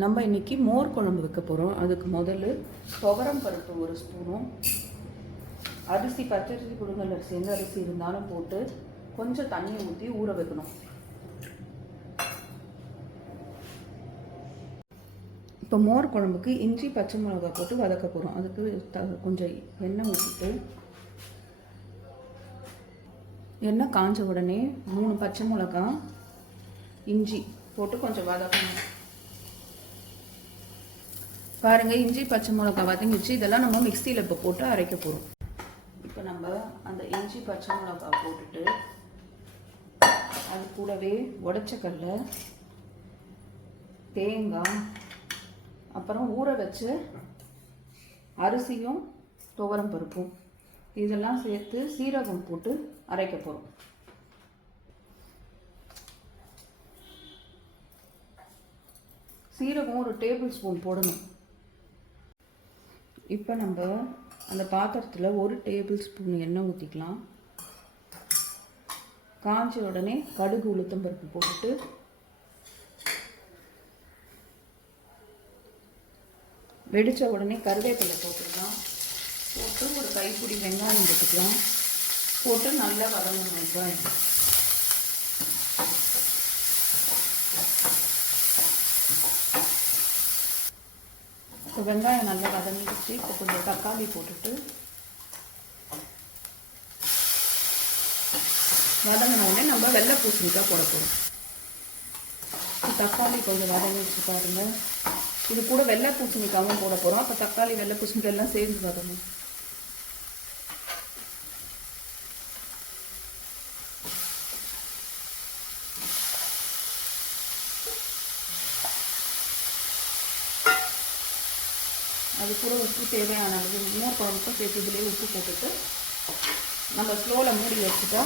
நம்ம இன்றைக்கி மோர் குழம்பு வைக்க போகிறோம். அதுக்கு முதல்ல துவரம் பருப்பு 1 ஸ்பூனும், அரிசி பச்சரிசி புழுங்கல் அரிசி எந்த அரிசி இருந்தாலும் போட்டு கொஞ்சம் தண்ணி ஊற்றி ஊற வைக்கணும். இப்போ மோர் குழம்புக்கு இஞ்சி பச்சை மிளகாய் போட்டு வதக்க போகிறோம். அதுக்கு கொஞ்சம் எண்ணெய் ஊற்றிட்டு எண்ணெய் காஞ்ச உடனே 3 பச்சை மிளகாய் இஞ்சி போட்டு கொஞ்சம் வதக்கணும். பாருங்கள், இஞ்சி பச்சை மிளகாய் வதங்கிச்சு. இதெல்லாம் நம்ம மிக்சியில் இப்போ போட்டு அரைக்க போகிறோம். இப்போ நம்ம அந்த இஞ்சி பச்சை மிளகாய் போட்டுட்டு அது கூடவே உடைச்ச கடலை, தேங்காய், அப்புறம் ஊற வச்ச அரிசியும் துவரம் பருப்பும் இதெல்லாம் சேர்த்து சீரகம் போட்டு அரைக்க போகிறோம். சீரகம் 1 டேபிள் ஸ்பூன் போடணும். இப்போ நம்ம அந்த பாத்திரத்தில் 1 டேபிள் ஸ்பூன் எண்ணெய் ஊற்றிக்கலாம். காஞ்ச உடனே கடுகு உளுத்தம்பருப்பு போட்டுட்டு வெடித்த உடனே கருவேப்பிலை போட்டுக்கலாம். போட்டு ஒரு கைப்பிடி வெங்காயம் போட்டுக்கலாம். போட்டு நல்லா வதங்கணும். வெங்காயம் இப்போ வெங்காயம் நல்லா வதங்கிடுச்சு. இப்போ கொஞ்சம் தக்காளி போட்டுட்டு வதங்கின உடனே நம்ம வெள்ளை பூசணிக்காய் போட போகிறோம். தக்காளி கொஞ்சம் வதங்கிடுச்சு பாருங்கள். இது கூட வெள்ளை பூசணிக்காவும் போட போகிறோம். அப்போ தக்காளி வெள்ளை பூசணிக்காய் எல்லாம் சேர்ந்து வதங்கும். அது கூட உப்பு தேவையான அளவு மோர் குழம்புக்கும் சேர்த்து இதுலேயே உப்பு போட்டுட்டு நம்ம ஸ்லோவில் மூடி வச்சுட்டா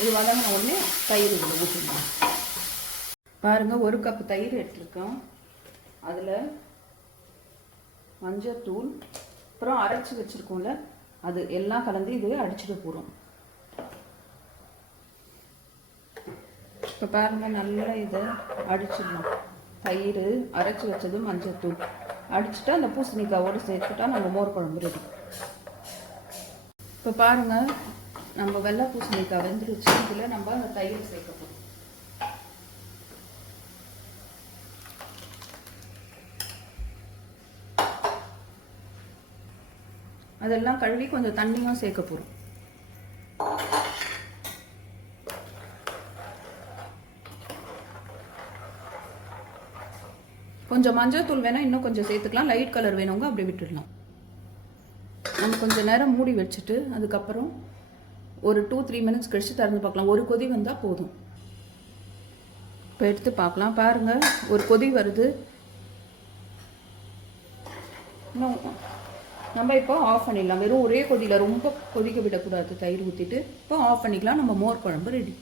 இது வதங்கின உடனே தயிர் இதில் ஊற்றிடலாம். பாருங்கள், 1 கப் தயிர் எடுத்துருக்கோம். அதில் மஞ்சத்தூள், அப்புறம் அரைச்சி வச்சுருக்கோம்ல அது எல்லாம் கலந்து இது அடிச்சுட்டு போகிறோம். இப்போ பாருங்கள், நல்லா இதை அடிச்சிடலாம். தயிர், அரைச்சி வச்சது, மஞ்சத்தூள் அடிச்சுட்டா அந்த பூசணிக்காவோடு சேர்த்துட்டா நம்ம மோர் குழம்பு ரெடி. இப்போ பாருங்கள், நம்ம வெள்ளை பூசணிக்காய் வெந்துருச்சு. இதில் நம்ம அந்த தயிர் சேர்க்க போகிறோம். அதெல்லாம் கழுவி கொஞ்சம் தண்ணியும் சேர்க்க போகிறோம். கொஞ்சம் மஞ்சள் தூள் வேணால் இன்னும் கொஞ்சம் சேர்த்துக்கலாம். லைட் கலர் வேணுங்க அப்படி விட்டுடலாம். நம்ம கொஞ்சம் நேரம் மூடி வச்சுட்டு அதுக்கப்புறம் ஒரு 2-3 மினிட்ஸ் கழித்து திறந்து பார்க்கலாம். ஒரு கொதி வந்தால் போதும். இப்போ எடுத்து பார்க்கலாம். பாருங்கள், ஒரு கொதி வருது. இன்னும் நம்ம இப்போ ஆஃப் பண்ணிடலாம். வெறும் ஒரே கொதியில் ரொம்ப கொதிக்க விடக்கூடாது. தயிர் ஊற்றிட்டு இப்போ ஆஃப் பண்ணிக்கலாம். நம்ம மோர் குழம்பு ரெடி.